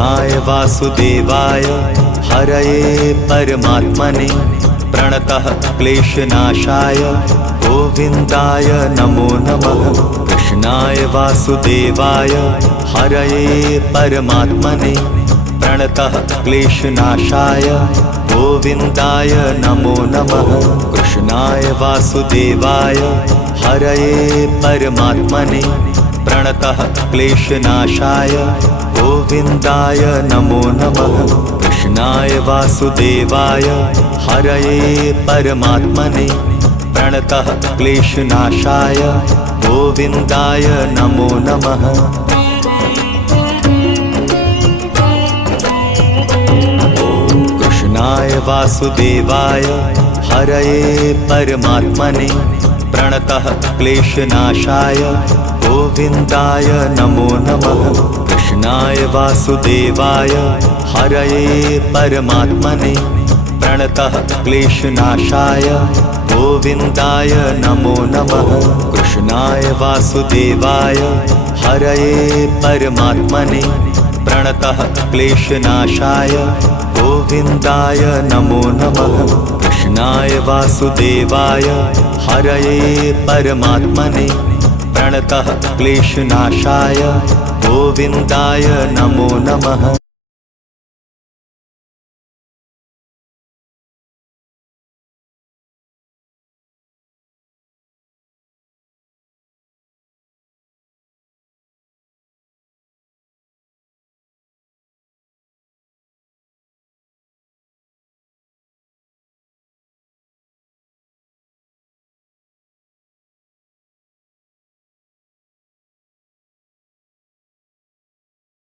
वासुदेवाय हरये परमात्मने प्रणतः क्लेशनाशाय गोविन्दाय नमो नमः। कृष्णाय वासुदेवाय हरये परमात्मने प्रणतः क्लेशनाशाय गोविन्दाय नमो नमः। कृष्णाय वासुदेवाय हरये परमात्मने प्रणतः क्लेशनाशाय गोविन्दाय नमो नमः। कृष्णाय वासुदेवाय हरये परमात्मने प्रणतः क्लेशनाशाय गोविन्दाय नमो नमः। कृष्णाय वासुदेवाय हरये परमात्मने प्रणतः क्लेशनाशाय गोविन्दाय नमो नमः। कृष्णाय वासुदेवाय हरये परमात्मने प्रणतः क्लेशनाशाय गोविन्दाय नमो नमः। कृष्णाय वासुदेवाय हरये परमात्मने प्रणतः क्लेशनाशाय गोविन्दाय नमो नमः। कृष्णाय वासुदेवाय हरये परमात्मने प्रणतः क्लेशनाशाय गोविन्दाय नमो नमः।